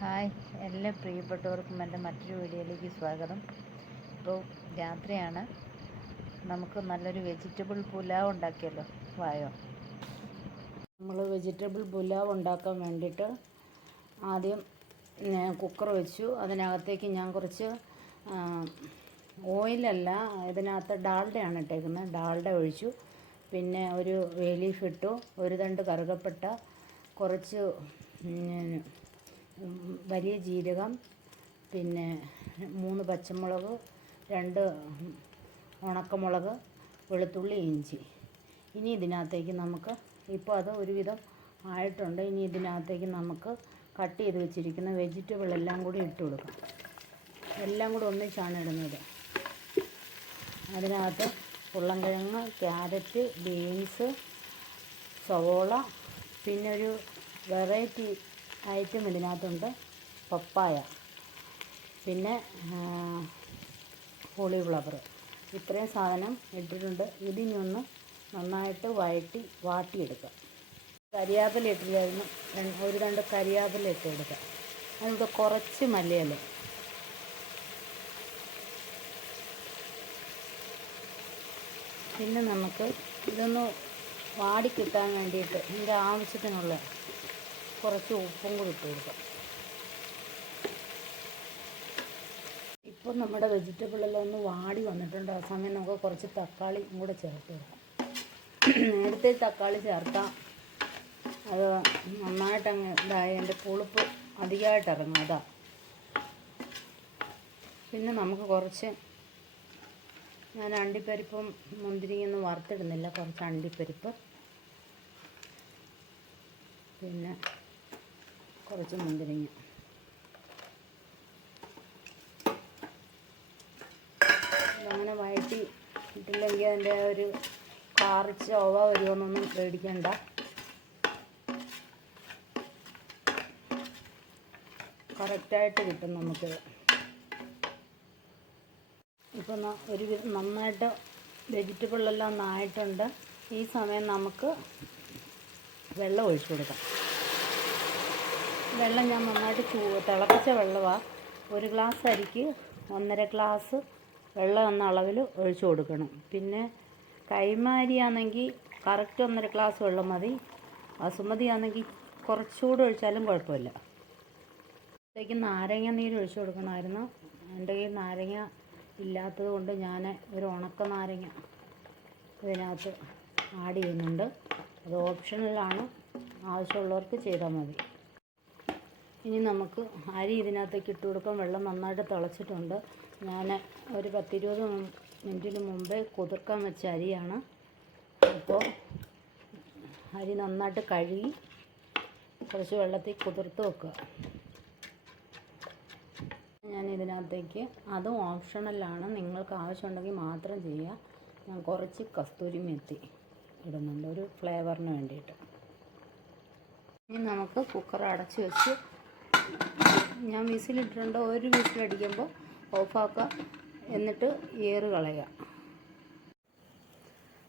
Hi, എല്ലാ പ്രിയപ്പെട്ടവർക്കും എൻ്റെ മറ്റൊരു വീഡിയോയിലേക്ക് സ്വാഗതം. ഇപ്പോൾ രാത്രിയാണ്. നമുക്ക് നല്ലൊരു വെജിറ്റബിൾ പുലാവ് ഉണ്ടാക്കിയല്ലോ. വായോ. നമ്മൾ വെജിറ്റബിൾ പുലാവ് ഉണ്ടാക്കാൻ വേണ്ടിയിട്ട് ആദ്യം കുക്കർ വെച്ചു. അതിനകത്തേക്ക് ഞാൻ കുറച്ച് ഓയിലല്ല, ഇതിനകത്ത് ഡാൽഡയാണ് ഇട്ടേക്കുന്നത്. ഡാൽഡ ഒഴിച്ചു. പിന്നെ ഒരു ബേ ലീഫ് ഇട്ടു, ഒരു തണ്ട് കറുകപ്പട്ട, കുറച്ച് വലിയ ജീരകം, പിന്നെ 3 പച്ചമുളക്, 2 ഉണക്കമുളക്, വെളുത്തുള്ളി, ഇഞ്ചി. ഇനി ഇതിനകത്തേക്ക് നമുക്ക് ഇപ്പോൾ അത് ഒരുവിധം ആയിട്ടുണ്ട്. ഇനി ഇതിനകത്തേക്ക് നമുക്ക് കട്ട് ചെയ്ത് വെച്ചിരിക്കുന്ന വെജിറ്റബിൾ എല്ലാം കൂടി ഇട്ട് കൊടുക്കാം. എല്ലാം കൂടി ഒന്നിച്ചാണ് ഇടുന്നത്. അതിനകത്ത് ഉരുളൻകിഴങ്ങ്, ക്യാരറ്റ്, ബീൻസ്, സവോള, പിന്നെ ഒരു വെറൈറ്റി ഐറ്റം ഇതിനകത്തുണ്ട്, പപ്പായ, പിന്നെ കോളിഫ്ലവർ. ഇത്രയും സാധനം ഇട്ടിട്ടുണ്ട്. ഇതിനി ഒന്ന് നന്നായിട്ട് വാട്ടിയെടുക്കുക. കരിയാപ്പില ഇട്ടില്ലായിരുന്നു, ഒരു രണ്ട് കരിയാപ്പില ഇട്ട് എടുക്കുക. അതിനകത്ത് കുറച്ച് മല്ലിയില. പിന്നെ നമുക്ക് ഇതൊന്ന് വാടിക്കിട്ടാൻ വേണ്ടിയിട്ട് ഇതിൻ്റെ ആവശ്യത്തിനുള്ള കുറച്ച് ഉപ്പും കൂടി ഇട്ട് കൊടുക്കാം. ഇപ്പോൾ നമ്മുടെ വെജിറ്റബിളെല്ലാം ഒന്ന് വാടി വന്നിട്ടുണ്ട്. ആ സമയം നമുക്ക് കുറച്ച് തക്കാളി കൂടെ ചേർത്ത് കൊടുക്കാം. നേരത്തെ തക്കാളി ചേർത്താൽ അത് നന്നായിട്ടങ്ങ് ഇതായി അതിൻ്റെ പുളിപ്പ് അധികമായിട്ട് ഇറങ്ങും. അതാ. പിന്നെ നമുക്ക് കുറച്ച്, ഞാൻ അണ്ടിപ്പരിപ്പും മുന്തിരിയൊന്നും വറുത്തിടുന്നില്ല, കുറച്ച് അണ്ടിപ്പരിപ്പ്, പിന്നെ കുറച്ച് മുന്തിരിങ്ങ. അങ്ങനെ വഴറ്റി ഇട്ടില്ലെങ്കിൽ അതിൻ്റെ ഒരു കാറിച്ച ഒവ വരുമെന്നൊന്നും പേടിക്കണ്ട. കറക്റ്റായിട്ട് കിട്ടും നമുക്കിത്. ഇപ്പം നന്നായിട്ട് വെജിറ്റബിളെല്ലാം ഒന്നായിട്ടുണ്ട്. ഈ സമയം നമുക്ക് വെള്ളം ഒഴിച്ചു കൊടുക്കാം. വെള്ളം ഞാൻ നന്നായിട്ട് തിളപ്പിച്ച വെള്ളമാണ്. 1 ഗ്ലാസ് അരിക്ക് 1.5 ഗ്ലാസ് വെള്ളം എന്ന അളവിൽ ഒഴിച്ചു കൊടുക്കണം. പിന്നെ കൈമ അരിയാണെങ്കിൽ കറക്റ്റ് 1.5 ഗ്ലാസ് വെള്ളം മതി. ബസുമതി ആണെങ്കിൽ കുറച്ചുകൂടെ ഒഴിച്ചാലും കുഴപ്പമില്ല. അതിലേക്ക് നാരങ്ങ നീര് ഒഴിച്ചു കൊടുക്കണമായിരുന്നു. എൻ്റെ കയ്യിൽ നാരങ്ങ ഇല്ലാത്തത് കൊണ്ട് ഞാൻ ഒരു ഉണക്ക നാരങ്ങ ഇതിനകത്ത് ആഡ് ചെയ്യുന്നുണ്ട്. അത് ഓപ്ഷണലാണ്, ആവശ്യമുള്ളവർക്ക് ചെയ്താൽ മതി. ഇനി നമുക്ക് അരി ഇതിനകത്തേക്ക് ഇട്ട് കൊടുക്കാം. വെള്ളം നന്നായിട്ട് തിളച്ചിട്ടുണ്ട്. ഞാൻ ഒരു 10-20 മിനിറ്റിന് മുമ്പേ കുതിർക്കാൻ വെച്ച അരിയാണ്. അപ്പോൾ അരി നന്നായിട്ട് കഴുകി കുറച്ച് വെള്ളത്തിൽ കുതിർത്ത് വെക്കുക. ഞാൻ ഇതിനകത്തേക്ക്, അതും ഓപ്ഷണലാണ്, നിങ്ങൾക്ക് ആവശ്യമുണ്ടെങ്കിൽ മാത്രം ചെയ്യുക. ഞാൻ കുറച്ച് കസ്തൂരി മെത്തി ഇടുന്നുണ്ട്, ഒരു ഫ്ലേവറിന് വേണ്ടിയിട്ട്. ഇനി നമുക്ക് കുക്കർ അടച്ച് വെച്ച്, ഞാൻ വിസിലിട്ടിട്ടുണ്ട്, ഒരു വിസിലടിക്കുമ്പോൾ ഓഫാക്കുക, എന്നിട്ട് ഏറ് കളയുക.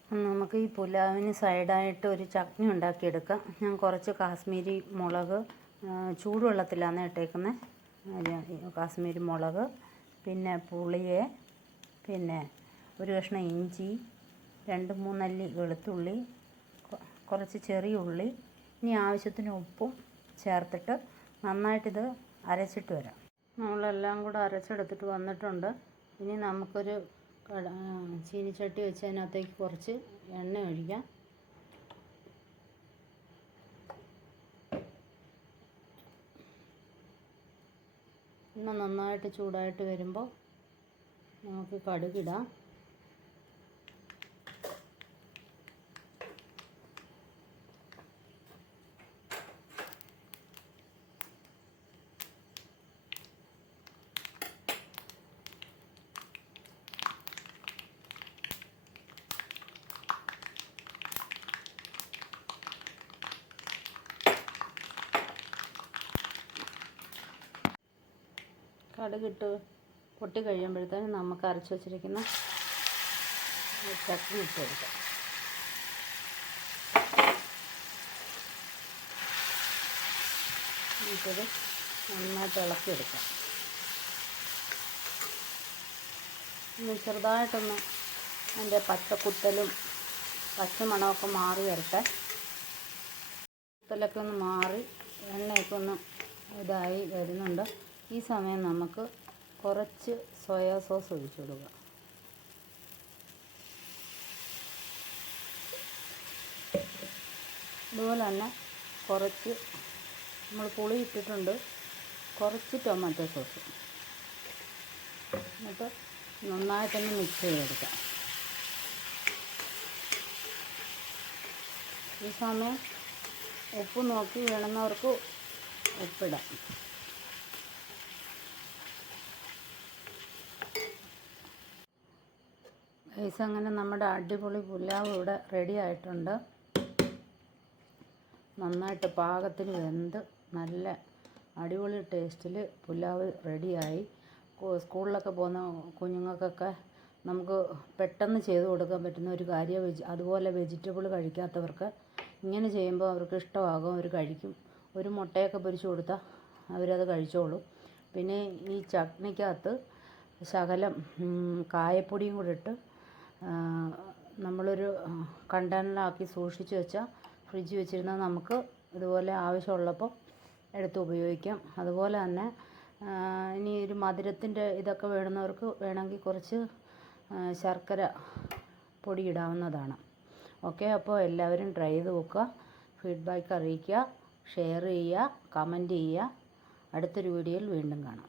നമുക്ക് ഈ പുലാവിന് സൈഡായിട്ട് ഒരു ചട്നി ഉണ്ടാക്കിയെടുക്കാം. ഞാൻ കുറച്ച് കാശ്മീരി മുളക് ചൂടുവെള്ളത്തിലാണ് ഇട്ടേക്കുന്നത്. കാശ്മീരി മുളക്, പിന്നെ പുളിയെ, പിന്നെ ഒരു കഷ്ണം ഇഞ്ചി, 2-3 അല്ലി വെളുത്തുള്ളി, കുറച്ച് ചെറിയ ഉള്ളി, ഇനി ആവശ്യത്തിന് ഉപ്പും ചേർത്തിട്ട് നന്നായിട്ടിത് അരച്ചിട്ട് വരാം. നമ്മളെല്ലാം കൂടെ അരച്ചെടുത്തിട്ട് വന്നിട്ടുണ്ട്. ഇനി നമുക്കൊരു ചീനിച്ചട്ടി വെച്ച് അതിനകത്തേക്ക് കുറച്ച് എണ്ണ ഒഴിക്കാം. എണ്ണ നന്നായിട്ട് ചൂടായിട്ട് വരുമ്പോൾ നമുക്ക് കടുകിടാം. കടുകിട്ട് പൊട്ടി കഴിയുമ്പോഴത്തേനും നമുക്ക് അരച്ച് വച്ചിരിക്കുന്ന ചട്നി ഇട്ട് കൊടുക്കാം. നമുക്കത് നന്നായിട്ട് ഇളക്കിയെടുക്കാം. ഒന്ന് ചെറുതായിട്ടൊന്ന് അതിൻ്റെ പച്ചക്കുത്തലും പച്ചമണമൊക്കെ മാറി വരട്ടെ. കുത്തലൊക്കെ ഒന്ന് മാറി എണ്ണയൊക്കെ ഒന്ന് ഇതായി വരുന്നുണ്ട്. ഈ സമയം നമുക്ക് കുറച്ച് സോയാ സോസ് ഒഴിച്ചു കൊടുക്കുക. അതുപോലെ തന്നെ കുറച്ച് നമ്മൾ പുളി ഇട്ടിട്ടുണ്ട്, കുറച്ച് ടൊമാറ്റോ സോസ്. എന്നിട്ട് നന്നായിട്ടൊന്ന് മിക്സ് ചെയ്തെടുക്കാം. ഈ സമയം ഉപ്പ് നോക്കി വേണമെന്നവർക്ക് ഉപ്പിടാം. ഗൈസ്, അങ്ങനെ നമ്മുടെ അടിപൊളി പുലാവ് ഇവിടെ റെഡി ആയിട്ടുണ്ട്. നന്നായിട്ട് പാകത്തിന് വെന്ത് നല്ല അടിപൊളി ടേസ്റ്റിൽ പുലാവ് റെഡിയായി. സ്കൂളിലൊക്കെ പോകുന്ന കുഞ്ഞുങ്ങൾക്കൊക്കെ നമുക്ക് പെട്ടെന്ന് ചെയ്ത് കൊടുക്കാൻ പറ്റുന്ന ഒരു കാര്യം. അതുപോലെ വെജിറ്റബിൾ കഴിക്കാത്തവർക്ക് ഇങ്ങനെ ചെയ്യുമ്പോൾ അവർക്ക് ഇഷ്ടമാകും, അവർ കഴിക്കും. ഒരു മുട്ടയൊക്കെ പൊരിച്ച് കൊടുത്താൽ അവരത് കഴിച്ചോളും. പിന്നെ ഈ ചട്നിക്കകത്ത് ശകലം കായപ്പൊടിയും കൂടെ ഇട്ട് നമ്മളൊരു കണ്ടെയ്നറിലാക്കി സൂക്ഷിച്ച് വെച്ചാൽ ഫ്രിഡ്ജിൽ വെച്ചിരുന്നാൽ നമുക്ക് ഇതുപോലെ ആവശ്യമുള്ളപ്പോൾ എടുത്ത് ഉപയോഗിക്കാം. അതുപോലെ തന്നെ ഇനി ഒരു മധുരത്തിൻ്റെ ഇതൊക്കെ വേണമെന്നവർക്ക് വേണമെങ്കിൽ കുറച്ച് ശർക്കര പൊടി ഇടാവുന്നതാണ്. ഓക്കെ, അപ്പോൾ എല്ലാവരും ട്രൈ ചെയ്ത് നോക്കുക, ഫീഡ്ബാക്ക് അറിയിക്കുക, ഷെയർ ചെയ്യുക, കമൻറ്റ് ചെയ്യുക. അടുത്തൊരു വീഡിയോയിൽ വീണ്ടും കാണാം.